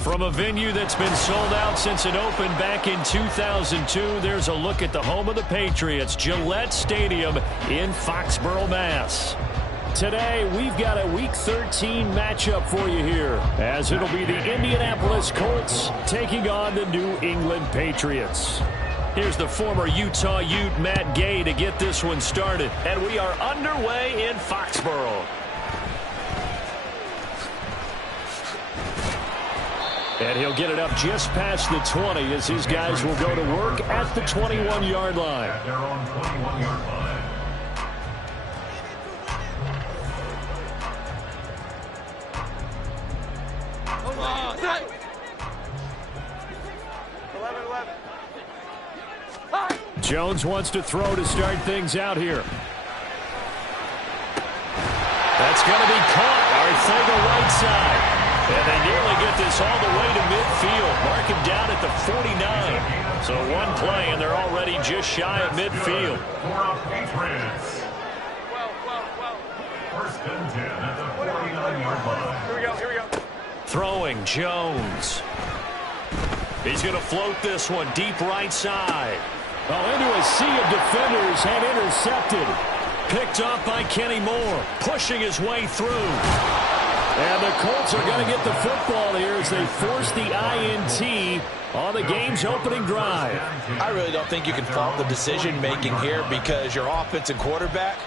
From a venue that's been sold out since it opened back in 2002, there's a look at the home of the Patriots, Gillette Stadium in Foxborough, Mass. Today, we've got a Week 13 matchup for you here, as it'll be the Indianapolis Colts taking on the New England Patriots. Here's the former Utah Ute, Matt Gay, to get this one started. And we are underway in Foxborough. And he'll get it up just past the 20 as his guys will go to work at the 21-yard line. At their own 21-yard line. Hold on. 11. Jones wants to throw to start things out here. That's going to be caught. Arcega right side. And they nearly get this all the way to midfield. Mark him down at the 49. So one play, and they're already just shy of midfield. For Patriots. First and 10 at the 49-yard line. Here we go. Throwing, Jones. He's going to float this one deep right side. Well, into a sea of defenders and intercepted. Picked off by Kenny Moore, pushing his way through. And the Colts are going to get the football here as they force the INT on the game's opening drive. I really don't think you can fault the decision-making here because your offense and quarterback,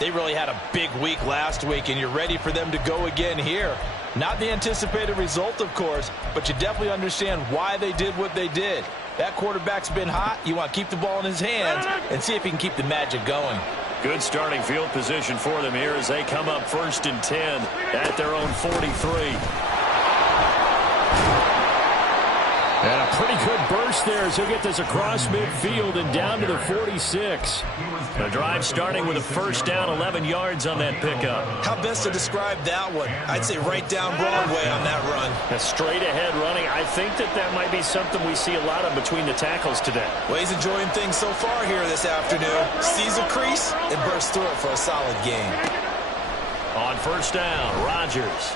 they really had a big week last week, and you're ready for them to go again here. Not the anticipated result, of course, but you definitely understand why they did what they did. That quarterback's been hot. You want to keep the ball in his hands and see if he can keep the magic going. Good starting field position for them here as they come up first and 10 at their own 43. And a pretty good burst there as he'll get this across midfield and down to the 46. The drive starting with a first down, 11 yards on that pickup. How best to describe that one? I'd say right down Broadway on that run. A straight ahead running. I think that might be something we see a lot of between the tackles today. Well, he's enjoying things so far here this afternoon. Sees a crease and bursts through it for a solid gain. On first down, Rodgers.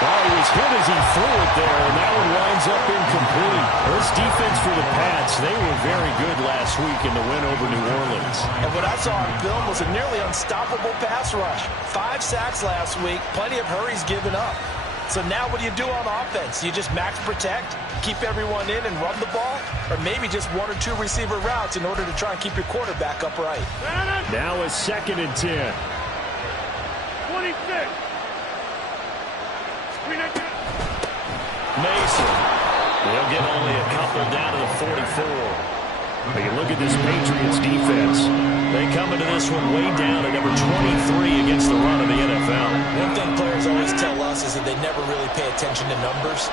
Oh, he was hit as he threw it there, and that one winds up incomplete. This defense for the Pats, they were very good last week in the win over New Orleans. And what I saw on film was a nearly unstoppable pass rush. 5 sacks last week, plenty of hurries given up. So now what do you do on offense? You just max protect, keep everyone in and run the ball, or maybe just 1 or 2 receiver routes in order to try and keep your quarterback upright. Now a second and 10. 26. Mason. He'll get only a couple down to the 44. But you look at this Patriots defense. They come into this one way down at number 23 against the run of the NFL. One thing players always tell us is that they never really pay attention to numbers.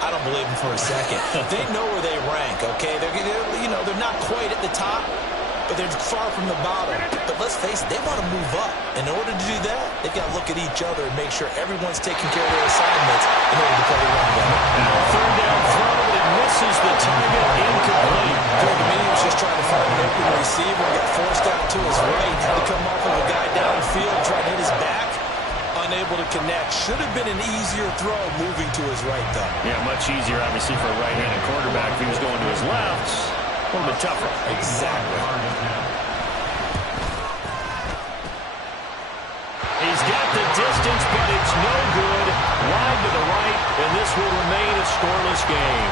I don't believe them for a second. They know where they rank, okay? They're not quite at the top, but they're far from the bottom. But let's face it, they want to move up. In order to do that, they've got to look at each other and make sure everyone's taking care of their assignments in order to play the run better. Now third down throw, but it misses the target, incomplete. To me, he was just trying to find an open receiver. Got forced out to his right. Had to come off of a guy downfield, trying to hit his back. Unable to connect. Should have been an easier throw moving to his right, though. Yeah, much easier, obviously, for a right-handed quarterback. If he was going to his left, a little bit tougher. Exactly. He's got the distance, but it's no good. Wide to the right, and this will remain a scoreless game.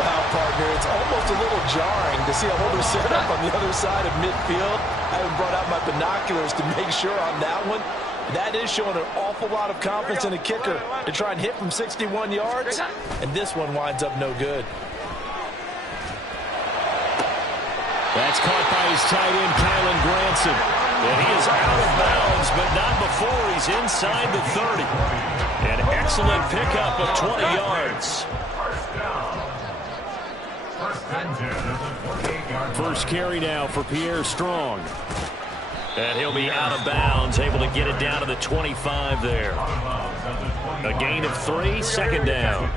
Wow, partner, it's almost a little jarring to see a holder set up on the other side of midfield. I haven't brought out my binoculars to make sure on that one. That is showing an awful lot of confidence in a kicker to try and hit from 61 yards, and this one winds up no good. That's caught by his tight end, Kylan Granson. And he is out of bounds, but not before he's inside the 30. An excellent pickup of 20 yards. First carry now for Pierre Strong. And he'll be out of bounds, able to get it down to the 25 there. A gain of 3, second down.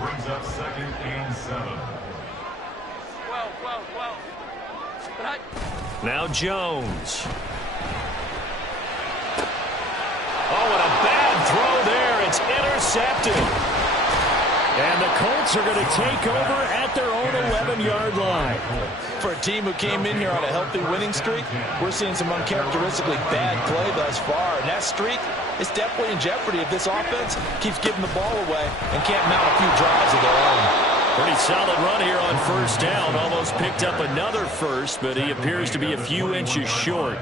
Brings up second and 7. Now Jones. Oh, and a bad throw there. It's Patriots are going to take over at their own 11-yard line. For a team who came in here on a healthy winning streak, we're seeing some uncharacteristically bad play thus far. And that streak is definitely in jeopardy if this offense keeps giving the ball away and can't mount a few drives of their own. Pretty solid run here on first down. Almost picked up another first, but he appears to be a few inches short.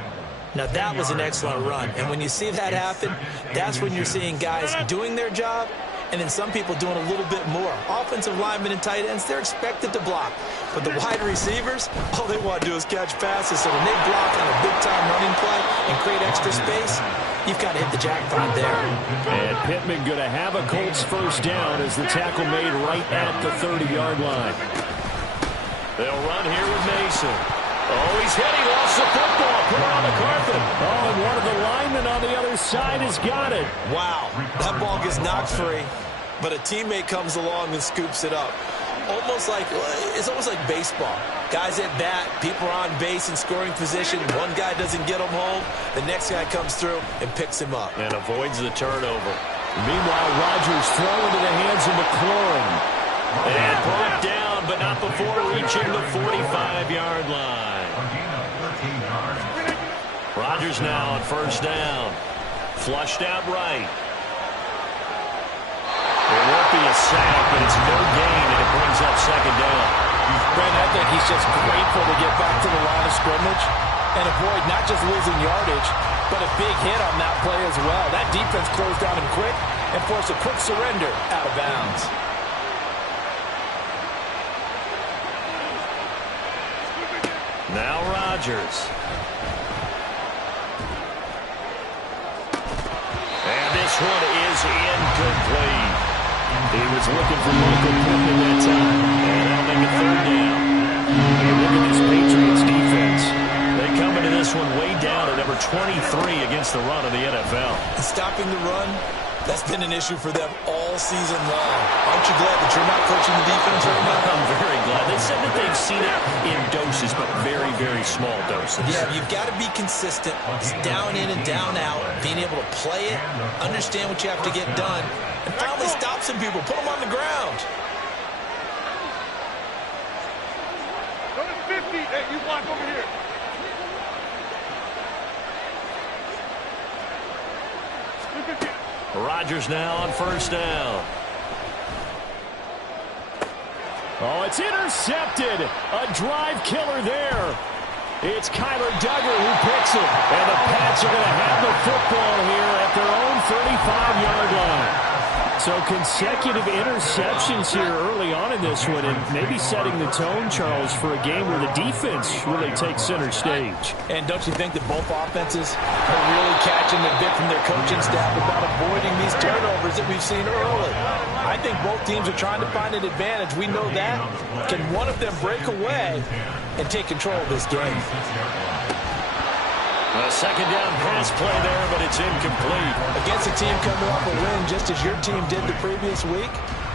Now, that was an excellent run. And when you see that happen, that's when you're seeing guys doing their job and then some people doing a little bit more. Offensive linemen and tight ends, they're expected to block. But the wide receivers, all they want to do is catch passes. So when they block on a big-time running play and create extra space, you've got to hit the jackpot there. And Pittman going to have a Colts first down as the tackle made right at the 30-yard line. They'll run here with Mason. Oh, he's hit. He lost the football. Put it on the carpet. Oh, and one of the linemen on the other side has got it. Wow. That ball gets knocked free, but a teammate comes along and scoops it up. It's almost like baseball. Guys at bat, people are on base in scoring position. One guy doesn't get him home. The next guy comes through and picks him up. And avoids the turnover. Meanwhile, Rodgers throw into the hands of McLaurin. And brought down, but not before reaching the 45-yard line. Rodgers now on first down. Flushed out right. It won't be a sack, but it's no gain, and it brings up second down. Brent, I think he's just grateful to get back to the line of scrimmage and avoid not just losing yardage, but a big hit on that play as well. That defense closed down him quick and forced a quick surrender out of bounds. Now Rodgers. And this one is incomplete. He was looking for Michael Pittman that time. And that'll make it third down. And look at this Patriots defense. They come into this one way down at number 23 against the run of the NFL. And stopping the run, that's been an issue for them all season long. Aren't you glad that you're not coaching the defense right now? I'm very glad. They said that they've seen it in doses, but very, very small doses. Yeah, you've got to be consistent. It's down in and down out. Being able to play it, understand what you have to get done, and finally stop some people. Put them on the ground. Go to 50. Hey, you block over here. Rodgers now on first down. Oh, it's intercepted. A drive killer there. It's Kyler Duggar who picks it. And the Pats are going to have the football here at their own 35-yard line. So consecutive interceptions here early on in this one, and maybe setting the tone, Charles, for a game where the defense really takes center stage. And don't you think that both offenses are really catching the bit from their coaching staff about avoiding these turnovers that we've seen early? I think both teams are trying to find an advantage. We know that. Can one of them break away and take control of this game? A second down pass play there, but it's incomplete. Against a team coming off a win just as your team did the previous week,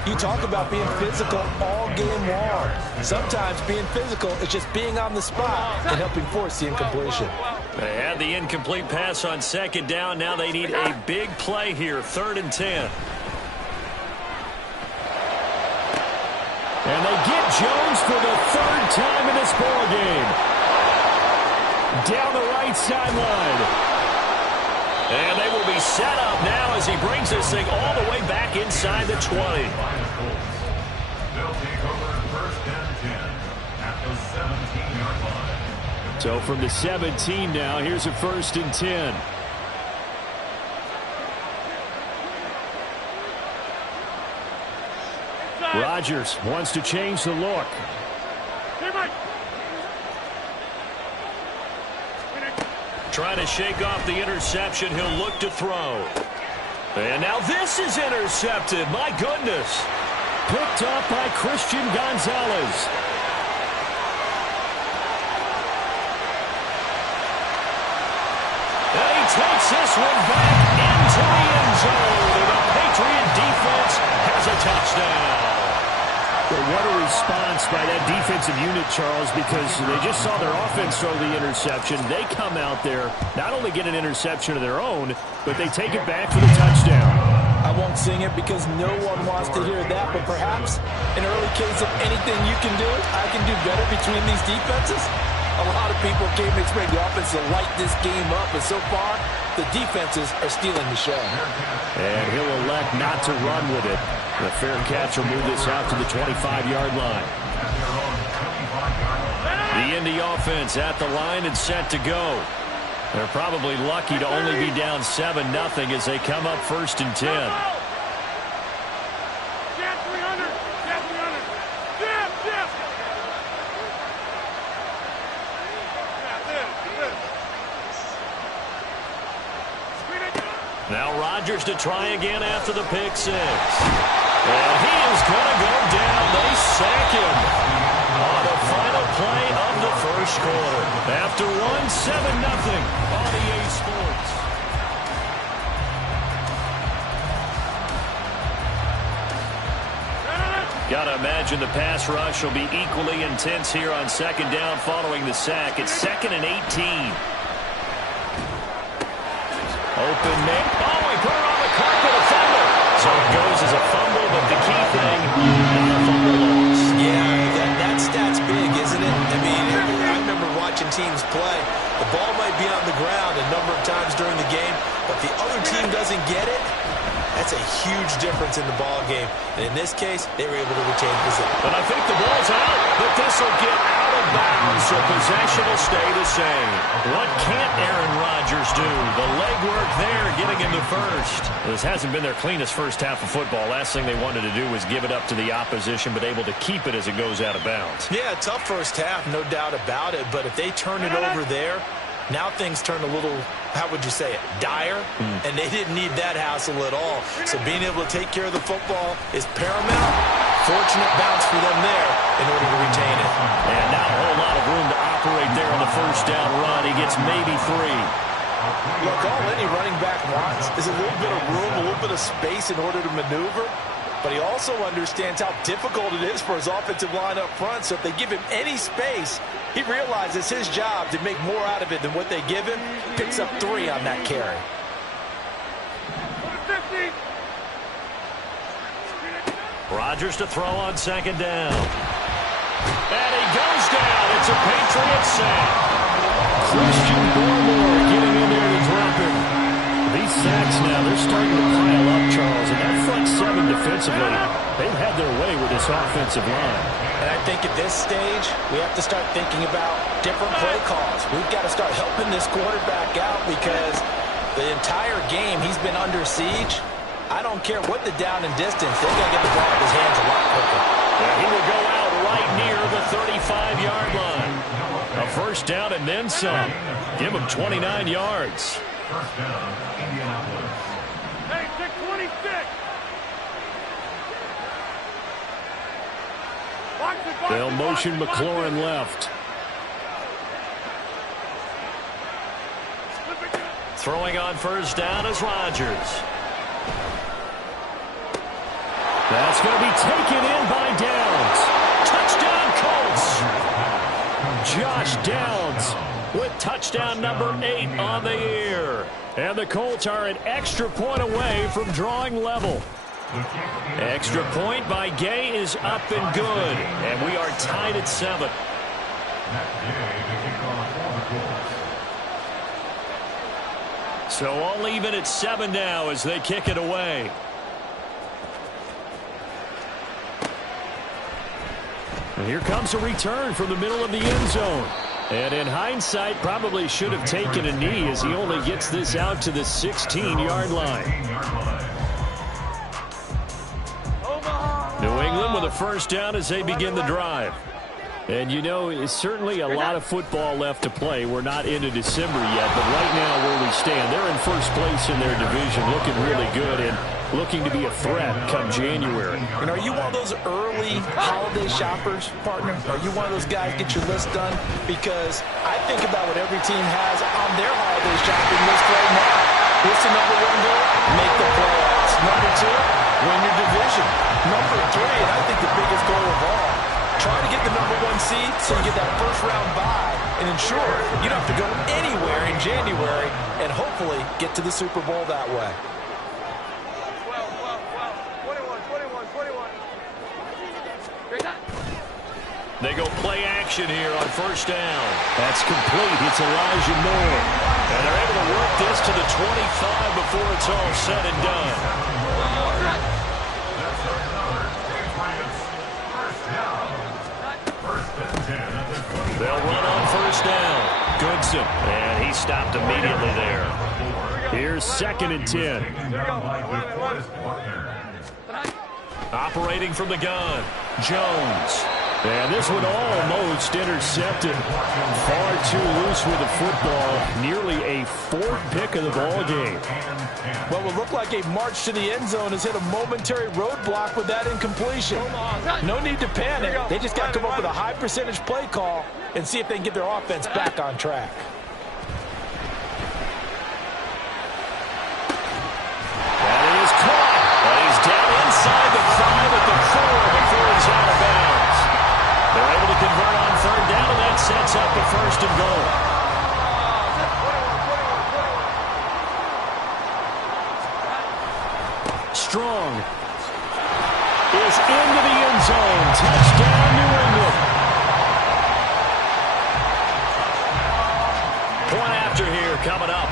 you talk about being physical all game long. Sometimes being physical is just being on the spot and helping force the incompletion. They had the incomplete pass on second down. Now they need a big play here, 3rd and 10. And they get Jones for the 3rd time in this ball game. Down the right sideline. And they will be set up now as he brings this thing all the way back inside the 20. They'll take over 1st and 10 at the 17-yard line. So from the 17 now, here's a 1st and 10. Rodgers wants to change the look. Trying to shake off the interception. He'll look to throw. And now this is intercepted. My goodness. Picked up by Christian Gonzalez. And he takes this one back into the end zone. And the Patriot defense has a touchdown. Well, what a response by that defensive unit, Charles, because they just saw their offense throw the interception. They come out there, not only get an interception of their own, but they take it back for the touchdown. I won't sing it because no one wants to hear that, but perhaps an early case of anything you can do, I can do better between these defenses. A lot of people came to expect the offense to light this game up, but so far, the defenses are stealing the show. And he'll elect not to run with it. The fair catch will move this out to the 25-yard line. The Indy offense at the line and set to go. They're probably lucky to only be down 7-0 as they come up 1st and 10. Now Rodgers to try again after the pick 6. And he is going to go down. They sack him on the final play of the first quarter. After 7-0 on EA Sports. Got to imagine the pass rush will be equally intense here on 2nd down following the sack. It's 2nd and 18. Open man. Oh, he put it on the carpet, a fumble. So it goes as a fumble, but the key thing, not a fumble loss. Yeah, that stat's big, isn't it? I mean, I remember watching teams play. The ball might be on the ground a number of times during the game, but the other team doesn't get it. That's a huge difference in the ball game. And in this case, they were able to retain possession. But I think the ball's out, but this will get out of bounds, so possession will stay the same. What can't Aaron Rodgers do? The legwork there, getting him to first. This hasn't been their cleanest first half of football. Last thing they wanted to do was give it up to the opposition, but able to keep it as it goes out of bounds. Yeah, tough first half, no doubt about it. But if they turn it over there, now things turn a little, how would you say it, dire? And they didn't need that hassle at all. So being able to take care of the football is paramount. Fortunate bounce for them there in order to retain it. And not a whole lot of room to operate there on the first down run. He gets maybe 3. Look, all any running back wants is a little bit of room, a little bit of space in order to maneuver. But he also understands how difficult it is for his offensive line up front. So if they give him any space, he realizes his job to make more out of it than what they give him. Picks up 3 on that carry. Rodgers to throw on 2nd down. And he goes down. It's a Patriots sack. Christian Barmore getting in there to drop him. These sacks now, they're starting to pile up, Charles. And that front 7 defensively, they've had their way with this offensive line. And I think at this stage, we have to start thinking about different play calls. We've got to start helping this quarterback out because the entire game he's been under siege. I don't care what the down and distance. They've got to get the ball in his hands a lot quicker. Yeah, he will go out right near the 35-yard line. A first down and then some. Give him 29 yards. First down, Indianapolis. Hey, pick 26. They'll motion McLaurin left. Throwing on first down is Rodgers. That's going to be taken in by Downs. Touchdown, Colts. Josh Downs with touchdown number 8 on the year. And the Colts are an extra point away from drawing level. Extra point by Gay is up and good. And we are tied at 7. So all even at 7 now as they kick it away. And here comes a return from the middle of the end zone. And in hindsight, probably should have taken a knee as he only gets this out to the 16-yard line. New England with a first down as they begin the drive. And, you know, it's certainly a lot of football left to play. We're not into December yet, but right now where we stand, they're in first place in their division, looking really good and looking to be a threat come January. And are you one of those early holiday shoppers, partner? Are you one of those guys get your list done? Because I think about what every team has on their holiday shopping list right now. What's the number 1 goal? Make the playoffs. Number 2, win your division. Number 3, and I think the biggest goal of all, try to get the number 1 seed so you get that first round bye and ensure you don't have to go anywhere in January and hopefully get to the Super Bowl that way. They go play action here on first down. That's complete. It's Elijah Moore. And they're able to work this to the 25 before it's all said and done. They'll run on first down. Goodson. And he stopped immediately there. Here's 2nd and 10. Operating from the gun. Jones. And this one almost intercepted. Far too loose with the football. Nearly a 4th pick of the ball game. What would look like a march to the end zone has hit a momentary roadblock with that incompletion. No need to panic. They just got to come up with a high percentage play call and see if they can get their offense back on track. And it is caught. But he's down inside the 5 at the 4 before he's out of bounds. They're able to convert on 3rd down, and that sets up the 1st and goal. Strong is into the end zone. Touchdown, New England. Point after here coming up.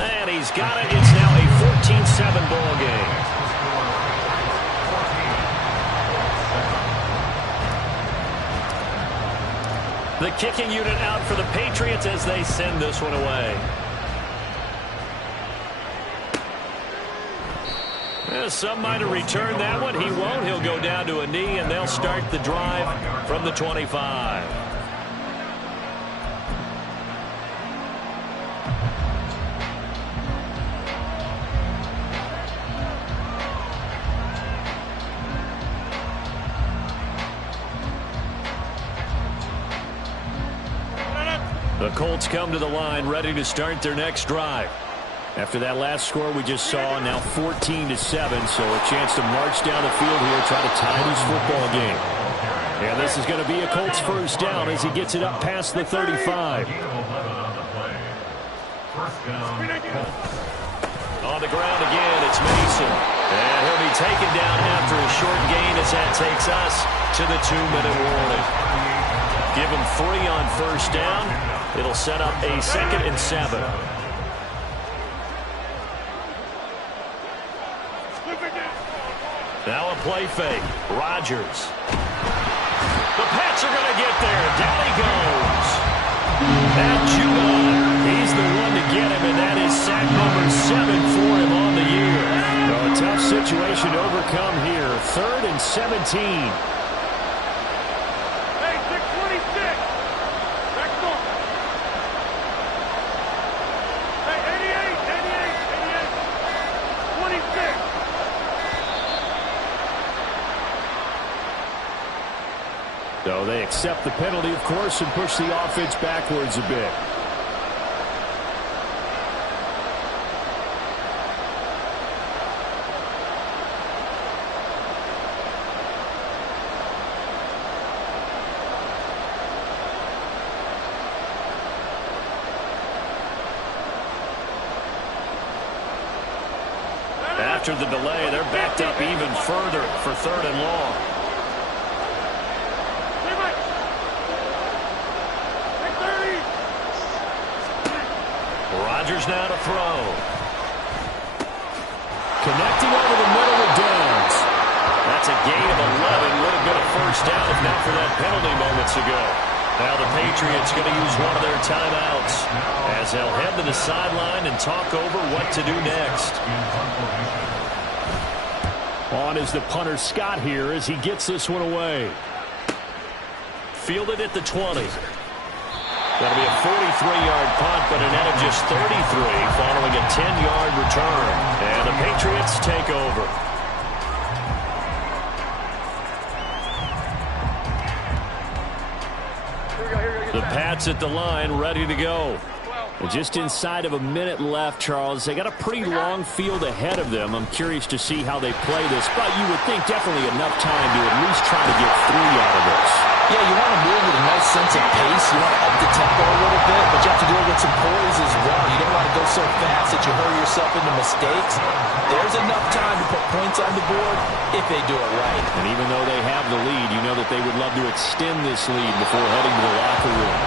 And he's got it. It's now a 14-7 ball game. The kicking unit out for the Patriots as they send this one away. Some might have returned that one. He won't. He'll go down to a knee, and they'll start the drive from the 25. The Colts come to the line ready to start their next drive. After that last score we just saw, now 14-7, so a chance to march down the field here, try to tie this football game. And this is going to be a Colts 1st down as he gets it up past the 35. On the ground again, it's Mason. And he'll be taken down after a short gain as that takes us to the 2-minute warning. Give him 3 on 1st down. It'll set up a 2nd and 7. Now a play fake. Rodgers. The Pats are going to get there. Down he goes. And Judon, he's the one to get him, and that is sack number 7 for him on the year. A tough situation to overcome here. 3rd and 17. So they accept the penalty, of course, and push the offense backwards a bit. After the delay, they're backed up even further for 3rd and long. Rodgers now to throw. Connecting over the middle with Downs. That's a gain of 11. Would have been a 1st down if not for that penalty moments ago. Now the Patriots going to use one of their timeouts as they'll head to the sideline and talk over what to do next. On is the punter Scott here as he gets this one away. Fielded at the 20. That'll be a 43-yard punt, but a net of just 33 following a 10-yard return. And the Patriots take over. The Pats at the line, ready to go. Just inside of a minute left, Charles. They got a pretty long field ahead of them. I'm curious to see how they play this, but you would think definitely enough time to at least try to get 3 out of this. Yeah, you want to move with a nice sense of pace. You want to up the tempo a little bit, but you have to do it with some poise as well. You don't want to go so fast that you hurry yourself into mistakes. There's enough time to put points on the board if they do it right. And even though they have the lead, you know that they would love to extend this lead before heading to the locker room.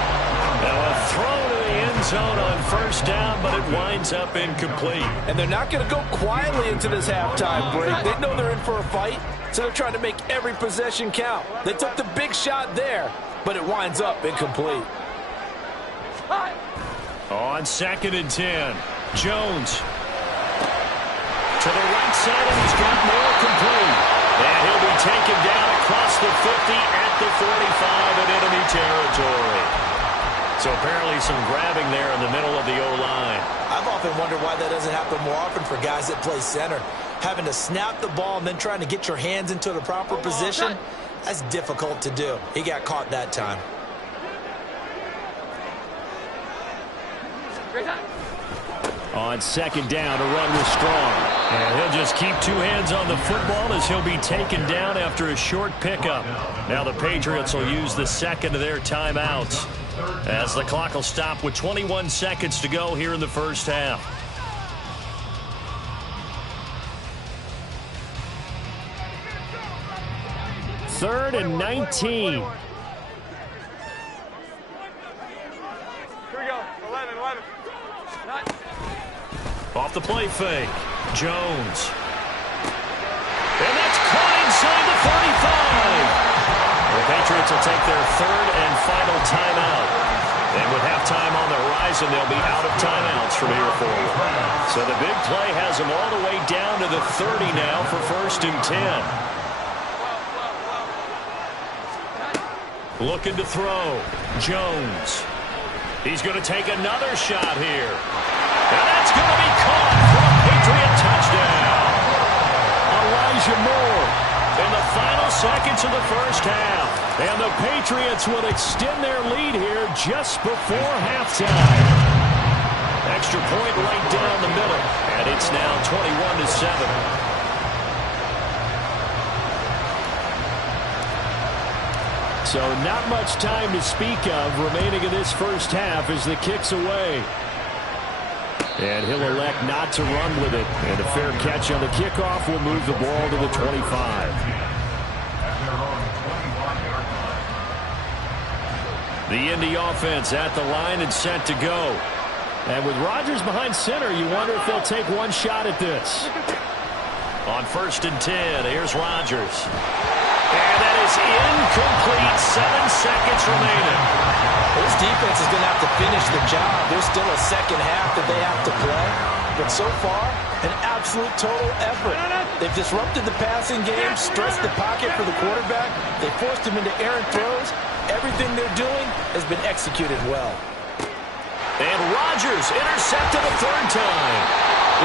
Now a throw to the end zone on first down, but it winds up incomplete. And they're not going to go quietly into this halftime break. They know they're in for a fight, so they're trying to make every possession count. They took the big shot there, but it winds up incomplete. On 2nd and 10, Jones to the right side, and he's got more complete. And he'll be taken down across the 50 at the 45 in enemy territory. So apparently some grabbing there in the middle of the O-line. I've often wondered why that doesn't happen more often for guys that play center. Having to snap the ball and then trying to get your hands into the proper position, that's difficult to do. He got caught that time. On 2nd down, a run was strong. And he'll just keep 2 hands on the football as he'll be taken down after a short pickup. Now the Patriots will use the second of their timeouts, as the clock will stop with 21 seconds to go here in the first half. Third and 19. Here we go. 11. Off the play fake. Jones. And that's caught inside the 45. The Patriots will take their third and final timeout. And with halftime on the horizon, they'll be out of timeouts from here forward. So the big play has them all the way down to the 30 now for 1st and 10. Looking to throw. Jones. He's going to take another shot here. And that's going to be caught for a Patriot touchdown. Elijah Moore in the final seconds of the first half. And the Patriots will extend their lead here just before halftime. Extra point right down the middle. And it's now 21-7. So not much time to speak of remaining in this first half as the kick's away. And he'll elect not to run with it. And a fair catch on the kickoff will move the ball to the 25. The Indy offense at the line and set to go. And with Rodgers behind center, you wonder if they'll take one shot at this. On 1st and 10, here's Rodgers. And that is incomplete. 7 seconds remaining. This defense is going to have to finish the job. There's still a second half that they have to play. But so far, an absolute total effort. They've disrupted the passing game, stretched the pocket for the quarterback. They forced him into errant throws. Everything they're doing has been executed well. And Rodgers intercepted a 3rd time.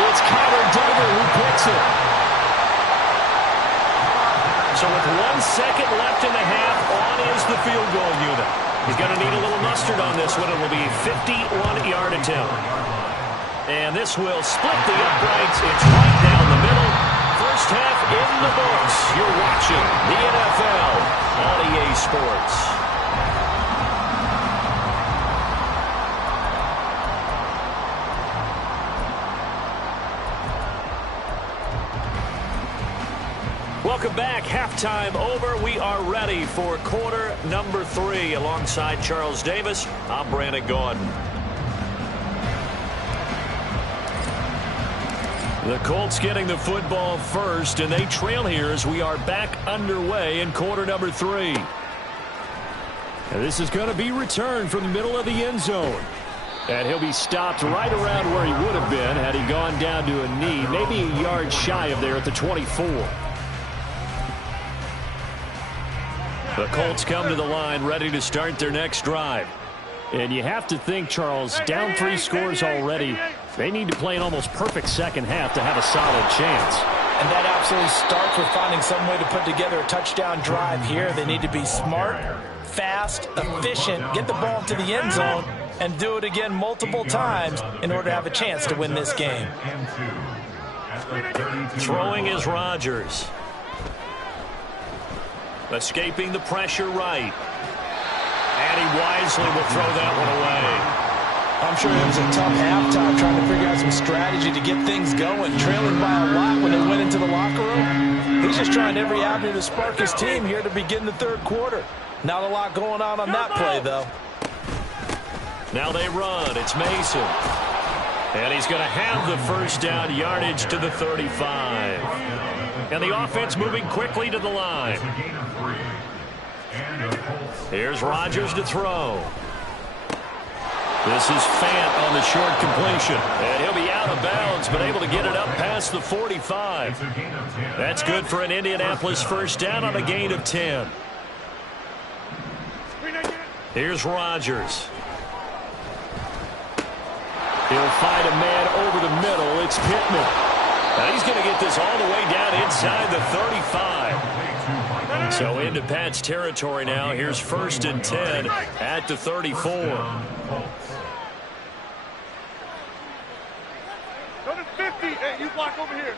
It's Kyler Duggar who picks it. So with 1 second left in the half, on is the field goal unit. He's going to need a little mustard on this one. It will be a 51-yard attempt. And this will split the uprights. It's right down the middle. First half in the books. You're watching the NFL on EA Sports. Welcome back. Halftime over. We are ready for quarter number 3. Alongside Charles Davis, I'm Brandon Gordon. The Colts getting the football first, and they trail here as we are back underway in quarter number 3. And this is going to be returned from the middle of the end zone. And he'll be stopped right around where he would have been had he gone down to a knee, maybe a yard shy of there at the 24. The Colts come to the line ready to start their next drive. And you have to think, Charles, down 3 scores already. They need to play an almost perfect second half to have a solid chance. And that absolutely starts with finding some way to put together a touchdown drive here. They need to be smart, fast, efficient, get the ball to the end zone, and do it again multiple times in order to have a chance to win this game. Throwing is Rodgers. Escaping the pressure right. And he Beasley will throw that one away. I'm sure it was a tough halftime trying to figure out some strategy to get things going. Trailing by a lot when they went into the locker room. He's just trying every avenue to spark his team here to begin the third quarter. Not a lot going on that play, though. Now they run. It's Mason. And he's going to have the first down yardage to the 35. And the offense moving quickly to the line. Here's Rodgers to throw. This is Fant on the short completion. And he'll be out of bounds, but able to get it up past the 45. That's good for an Indianapolis first down on a gain of 10. Here's Rodgers. He'll find a man over the middle. It's Pittman. Now he's going to get this all the way down inside the 35. So into Pat's territory now. Here's 1st and 10 at the 34. Go to 50. Hey, you block over here.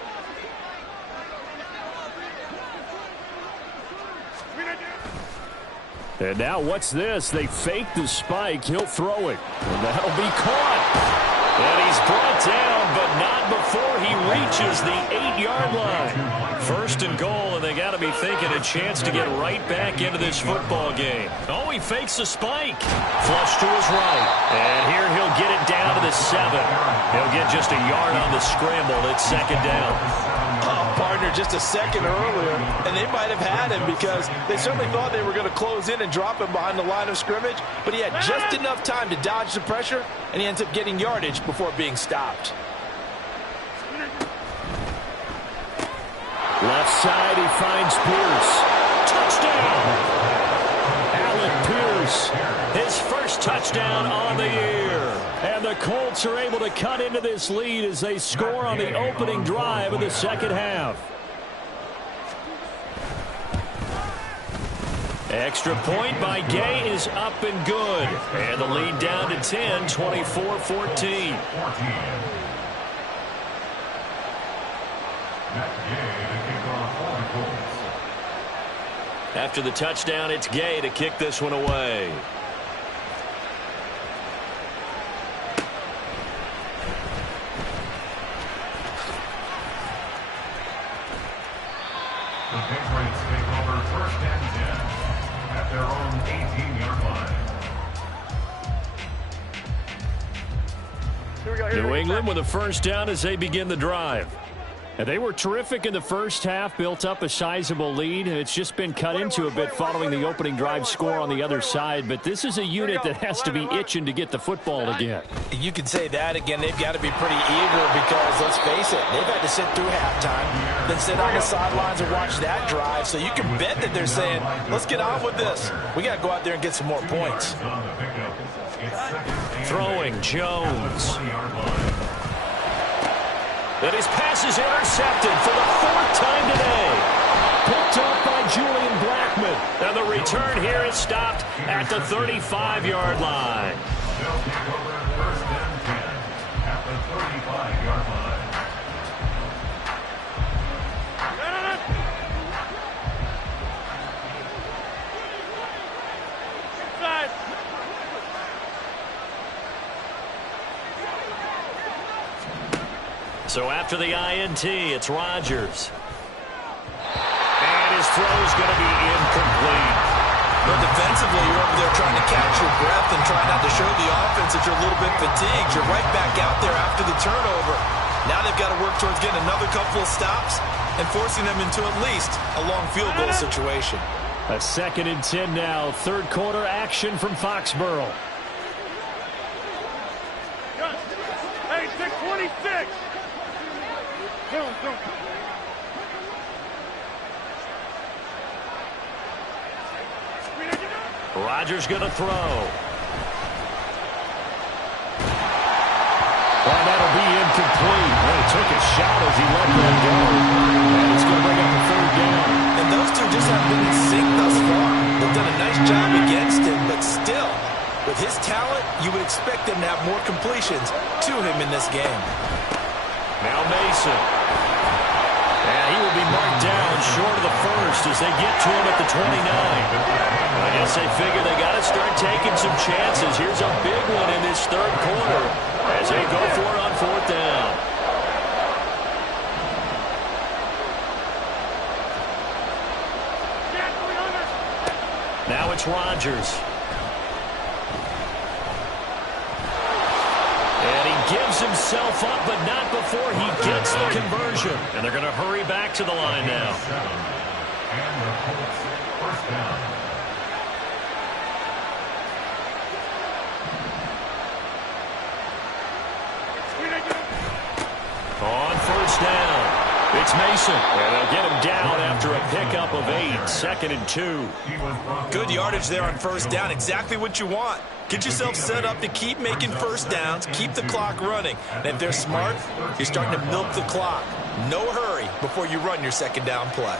And now what's this? They fake the spike. He'll throw it. And that'll be caught. And he's brought down, but not before he reaches the 8-yard line. 1st and goal, and they got to be thinking a chance to get right back into this football game. Oh, he fakes the spike. Flush to his right. And here he'll get it down to the 7. He'll get just a yard on the scramble. It's 2nd down. Partner just a second earlier, and they might have had him because they certainly thought they were going to close in and drop him behind the line of scrimmage, but he had just enough time to dodge the pressure, and he ends up getting yardage before being stopped. Left side, he finds Pierce. Touchdown! Alec Pierce, his first touchdown on the year. And the Colts are able to cut into this lead as they score on the opening drive of the second half. Extra point by Gay is up and good. And the lead down to 10, 24-14. After the touchdown, it's Gay to kick this one away. The Patriots take over 1st and 10 at their own 18-yard line. New England with a first down as they begin the drive. And they were terrific in the first half, built up a sizable lead. It's just been cut into a bit following the opening drive score on the other side. But this is a unit that has to be itching to get the football again. You could say that again. They've got to be pretty eager because, let's face it, they've had to sit through halftime, then sit on the sidelines and watch that drive. So you can bet that they're saying, let's get on with this. We got to go out there and get some more points. Throwing Jones. And his pass is intercepted for the 4th time today. Picked up by Julian Blackmon. And the return here is stopped at the 35-yard line. They'll take over 1st and 10 at the 35-yard line. Inside. So after the INT, it's Rodgers. And his throw is going to be incomplete. But defensively, you're over there trying to catch your breath and try not to show the offense that you're a little bit fatigued. You're right back out there after the turnover. Now they've got to work towards getting another couple of stops and forcing them into at least a long field goal situation. A 2nd and 10 now. 3rd quarter action from Foxborough. Hey, 626. Go. Rodgers going to throw. And that'll be incomplete. Well, he took a shot as he let that go. And it's going to bring up a 3rd down. And those two just haven't been in sync thus far. They've done a nice job against him, but still, with his talent, you would expect them to have more completions to him in this game. Now Mason. And he will be marked down short of the 1st as they get to him at the 29. I guess they figure they got to start taking some chances. Here's a big one in this third quarter as they go for it on fourth down. Now it's Rodgers. And he gives himself up, but not before he gets the conversion. And they're going to hurry back to the line now. And the Colts, first down. On first down, it's Mason. And they'll get him down after a pickup of 8, 2nd and 2. Good yardage there on first down. Exactly what you want. Get yourself set up to keep making first downs, keep the clock running. And if they're smart, you're starting to milk the clock. No hurry before you run your second down play.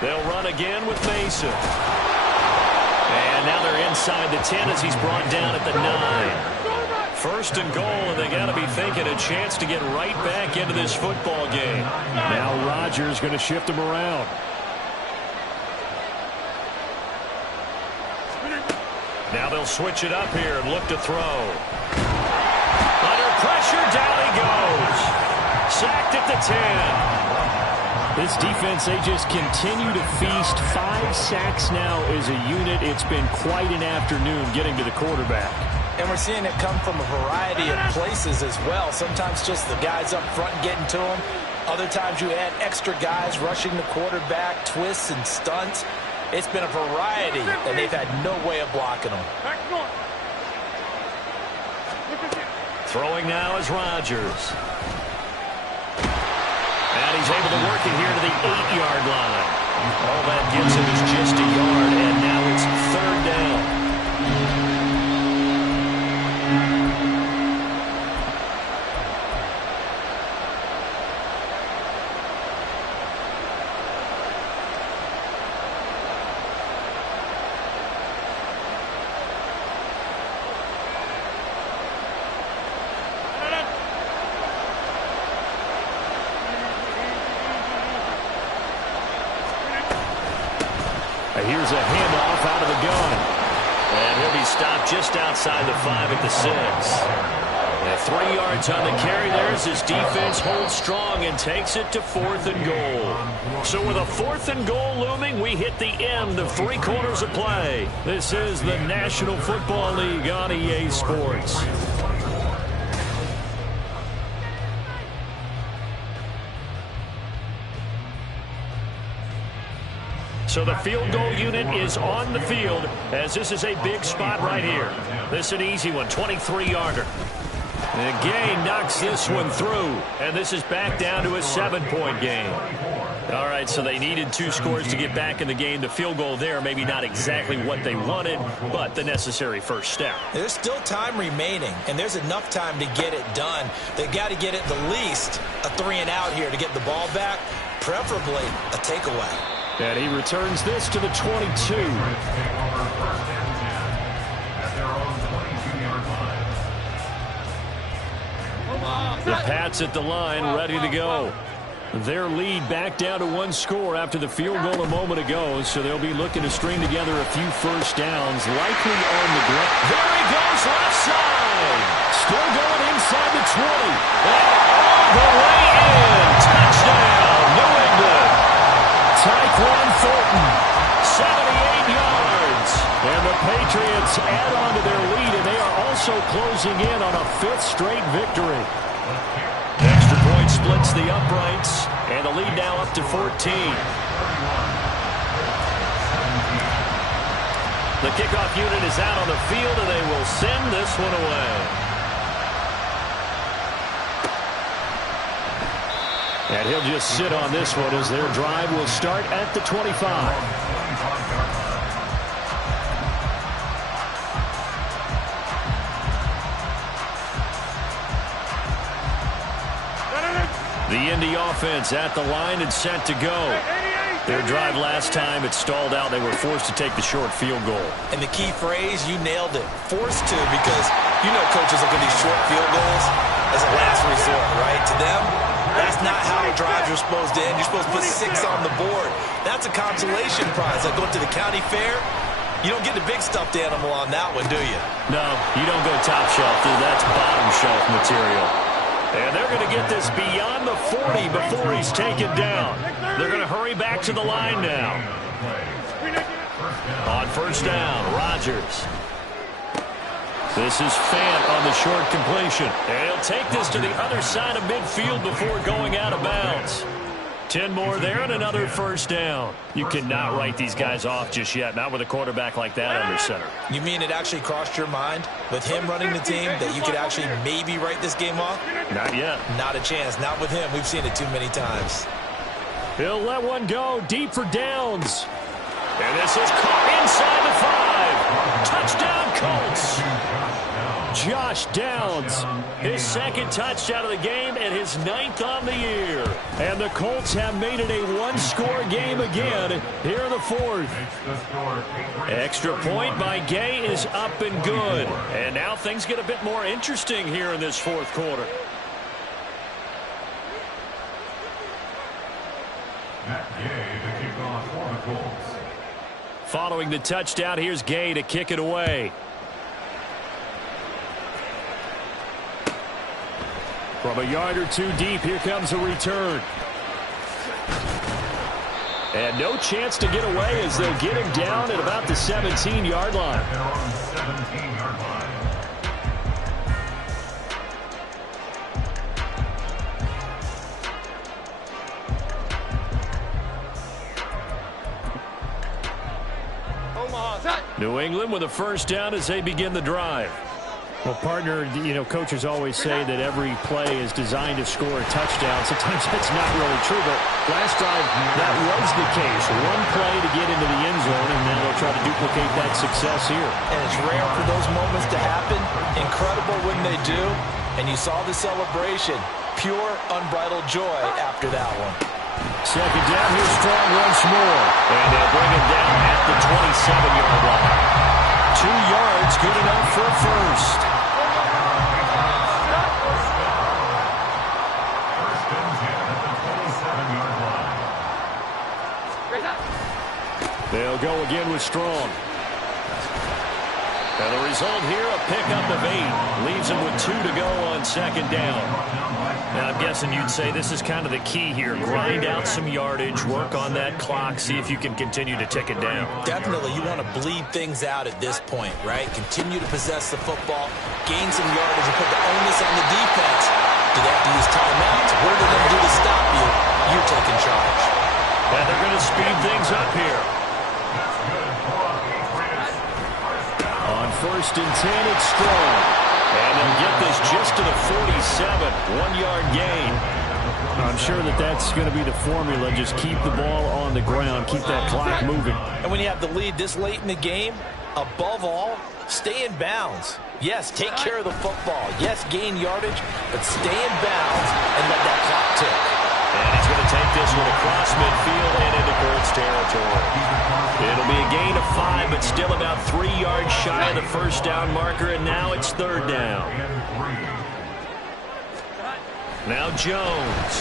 They'll run again with Mason. And now they're inside the 10 as he's brought down at the 9. First and goal, and they got to be thinking a chance to get right back into this football game. Now Rodgers going to shift him around. Now they'll switch it up here and look to throw. Under pressure, down he goes. Sacked at the 10. This defense, they just continue to feast. 5 sacks now as a unit. It's been quite an afternoon getting to the quarterback. And we're seeing it come from a variety of places as well. Sometimes just the guys up front getting to him. Other times you add extra guys rushing the quarterback, twists and stunts. It's been a variety, and they've had no way of blocking them. Throwing now is Rodgers. And he's able to work it here to the 8-yard line. All that gives him is just a yard, and now it's third down. Here's a handoff out of the gun. And he'll be stopped just outside the 5 at the 6. And 3 yards on the carry there as his defense holds strong and takes it to 4th and goal. So with a 4th and goal looming, we hit the end of 3 quarters of play. This is the National Football League on EA Sports. So the field goal unit is on the field as this is a big spot right here. This is an easy one, 23-yarder. And Gay knocks this one through, and this is back down to a 7-point game. All right, so they needed 2 scores to get back in the game. The field goal there, maybe not exactly what they wanted, but the necessary first step. There's still time remaining, and there's enough time to get it done. They've got to get at the least a 3-and-out here to get the ball back, preferably a takeaway. And he returns this to the 22. The Pats at the line, ready to go. Their lead back down to 1 score after the field goal a moment ago, so they'll be looking to string together a few first downs, likely on the ground. There he goes, left side. Still going inside the 20. And all the way in. Touchdown, New England. Tyquan Thornton, 78 yards. And the Patriots add on to their lead, and they are also closing in on a 5th straight victory. Extra point splits the uprights, and the lead now up to 14. The kickoff unit is out on the field, and they will send this one away. And he'll just sit on this one as their drive will start at the 25. The Indy offense at the line and set to go. Their drive last time, it stalled out. They were forced to take the short field goal. And the key phrase, you nailed it. Forced to, because you know coaches look at these short field goals. as a last resort, right? To them, that's not how drives are supposed to end. You're supposed to put 6 on the board. That's a consolation prize. Like going to the county fair, you don't get the big stuffed animal on that one, do you? No, you don't go top shelf, dude. That's bottom shelf material. And they're going to get this beyond the 40 before he's taken down. They're going to hurry back to the line now. On first down, Rodgers. This is Fant on the short completion. And he'll take this to the other side of midfield before going out of bounds. 10 more there and another first down. You cannot write these guys off just yet, not with a quarterback like that under center. You mean it actually crossed your mind with him running the team that you could actually maybe write this game off? Not yet. Not a chance. Not with him. We've seen it too many times. He'll let one go deep for downs. And this is caught inside the 5. Touchdown, Colts. Josh Downs, his second touchdown of the game and his 9th on the year. And the Colts have made it a one-score game again here in the 4th. Extra point by Gay is up and good. And now things get a bit more interesting here in this 4th quarter. Following the touchdown, here's Gay to kick it away. From a yard or two deep, here comes a return. And no chance to get away as they'll get him down at about the 17-yard line. New England with a first down as they begin the drive. Well, partner, coaches always say that every play is designed to score a touchdown. Sometimes that's not really true, but last drive, that was the case. One play to get into the end zone, and now they'll try to duplicate that success here. And it's rare for those moments to happen. Incredible when they do. And you saw the celebration. Pure, unbridled joy after that one. Second down, here's Strong once more. And they'll bring him down at the 27-yard line. 2 yards, good enough for a first. They'll go again with Strong. And the result here, a pickup of 8. Leaves him with 2 to go on second down. Now, I'm guessing you'd say this is kind of the key here. Grind out some yardage, work on that clock, see if you can continue to tick it down. Definitely. You want to bleed things out at this point, right? Continue to possess the football, gain some yardage, and put the onus on the defense. Do they have to use timeouts? What are they going to do to stop you? You're taking charge. And they're going to speed things up here. On first and 10, it's Strong. And they'll get this just to the 47, 1-yard gain. I'm sure that that's going to be the formula. Just keep the ball on the ground, keep that clock moving. And when you have the lead this late in the game, above all, stay in bounds. Yes, take care of the football. Yes, gain yardage, but stay in bounds and let that clock tick. And he's going to take this one across midfield and into Colts territory. It'll be a gain of 5, but still about 3 yards shy of the first down marker, and now it's third down. Now Jones.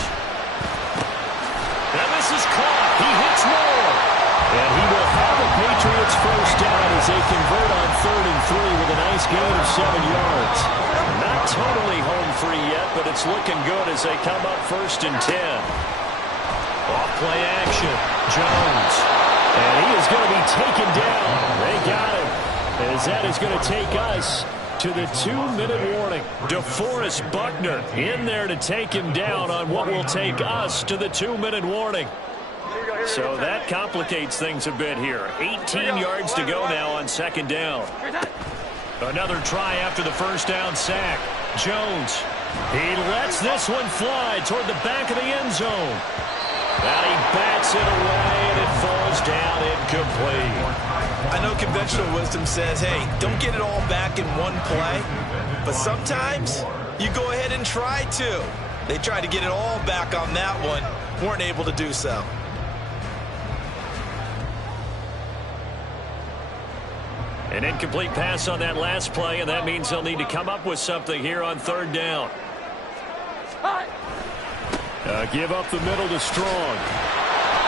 Now this is caught. He hits more. And he will have the Patriots first down as they convert on 3rd and 3 with a nice gain of 7 yards. Not totally home free yet, but it's looking good as they come up 1st and 10. Off play action. Jones. And he is going to be taken down. They got him. As that is going to take us to the 2-minute warning. DeForest Buckner in there to take him down on what will take us to the 2-minute warning. So that complicates things a bit here. 18 yards to go now on second down. Another try after the first down sack. Jones. He lets this one fly toward the back of the end zone. And he bats it away, and it falls down incomplete. I know conventional wisdom says, hey, don't get it all back in one play. But sometimes you go ahead and try to. They tried to get it all back on that one. Weren't able to do so. An incomplete pass on that last play, and that means they'll need to come up with something here on third down. Give up the middle to Strong.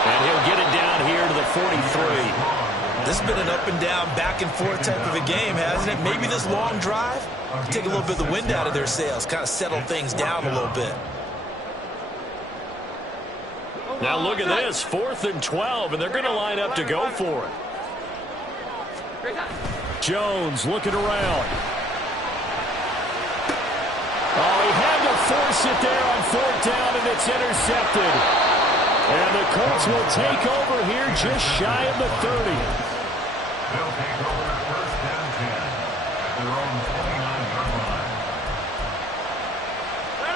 And he'll get it down here to the 43. This has been an up and down, back and forth type of a game, hasn't it? Maybe this long drive take a little bit of the wind out of their sails, kind of settle things down a little bit. Now look at this, 4th and 12, and they're going to line up to go for it. Jones looking around. Oh, he had to force it there on 4th down, and it's intercepted. And the Colts will take over here just shy of the 30. They'll take over first and 10 at their own 29-yard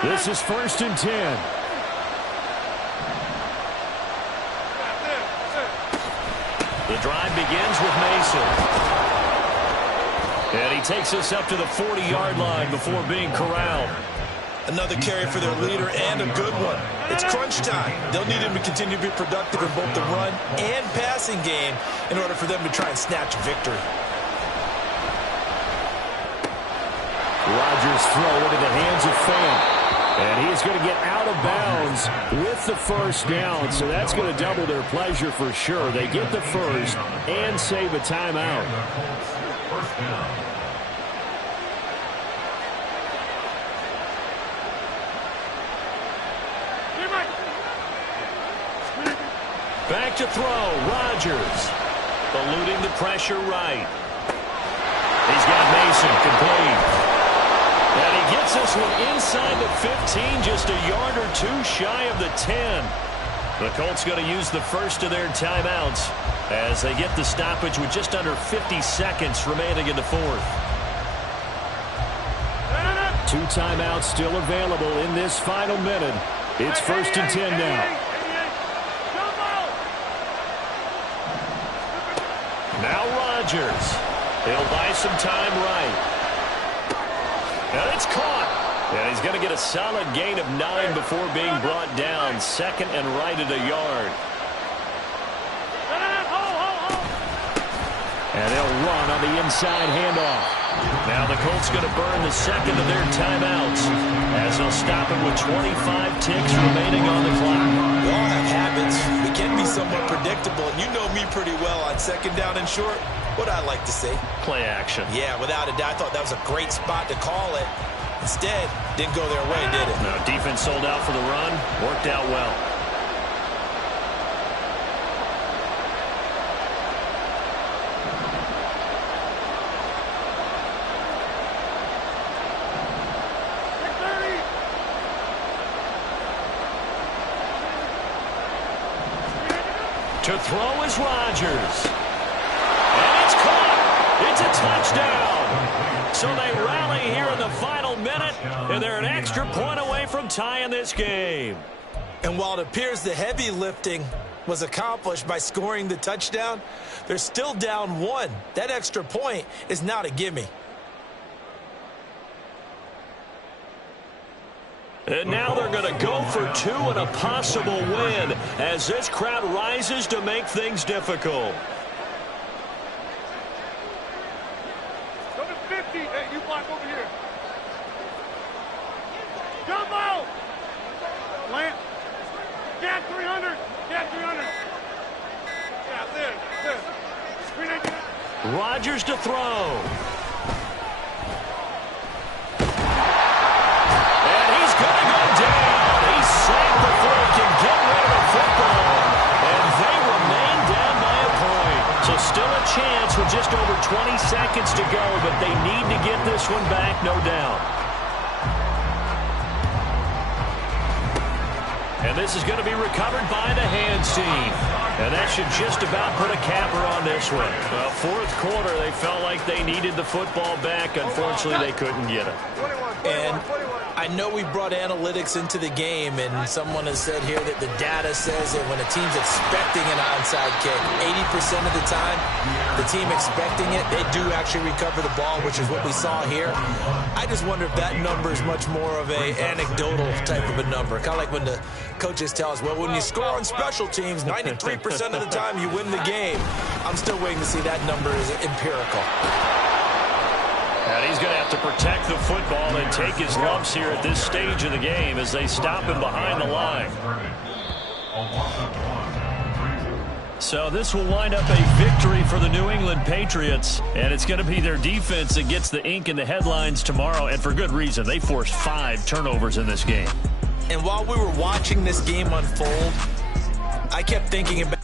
line. This is 1st and 10. The drive begins with Mason. And he takes us up to the 40-yard line before being corralled. Another carry for their leader and a good one. It's crunch time. They'll need him to continue to be productive in both the run and passing game in order for them to try and snatch a victory. Rodgers throw into the hands of Fant. And he's going to get out of bounds with the first down, so that's going to double their pleasure for sure. They get the first and save a timeout. First down. Back to throw, Rodgers. Eluding the pressure right. He's got Mason complete. And he gets this one inside the 15, just a yard or two shy of the 10. The Colts going to use the first of their timeouts as they get the stoppage with just under 50 seconds remaining in the 4th. 2 timeouts still available in this final minute. It's 1st and 10 now. Now Rodgers. He'll buy some time right. And it's caught. And he's going to get a solid gain of 9 before being brought down. 2nd and right at a yard. And they'll run on the inside handoff. Now the Colts going to burn the second of their timeouts as they'll stop it with 25 ticks remaining on the clock. We all have habits. We can be somewhat predictable, and you know me pretty well on 2nd down and short. What I like to say? Play action. Yeah, without a doubt. I thought that was a great spot to call it. Instead, didn't go their way, did it? No, defense sold out for the run. Worked out well. To throw is Rodgers. And it's caught. It's a touchdown. So they rally here in the final minute, and they're an extra point away from tying this game. And while it appears the heavy lifting was accomplished by scoring the touchdown, they're still down 1. That extra point is not a gimme. And now they're going to go for 2 and a possible win as this crowd rises to make things difficult. Go to 50. Hey, you block over here. Jump out. Plant. Get 300. Get 300. Yeah, there. Screen it. Rodgers to throw. Still a chance with just over 20 seconds to go, but they need to get this one back, no doubt. And this is going to be recovered by the hands team. And that should just about put a capper on this one. Well, 4th quarter, they felt like they needed the football back. Unfortunately, they couldn't get it. And I know we brought analytics into the game, and someone has said here that the data says that when a team's expecting an onside kick, 80% of the time, the team expecting it, they do actually recover the ball, which is what we saw here. I just wonder if that number is much more of a anecdotal type of a number. Kind of like when the coaches tell us, well, when you score on special teams, 93% of the time you win the game. I'm still waiting to see that number is empirical. And he's going to have to protect the football and take his lumps here at this stage of the game as they stop him behind the line. So this will wind up a victory for the New England Patriots, and it's going to be their defense that gets the ink in the headlines tomorrow, and for good reason. They forced 5 turnovers in this game. And while we were watching this game unfold, I kept thinking about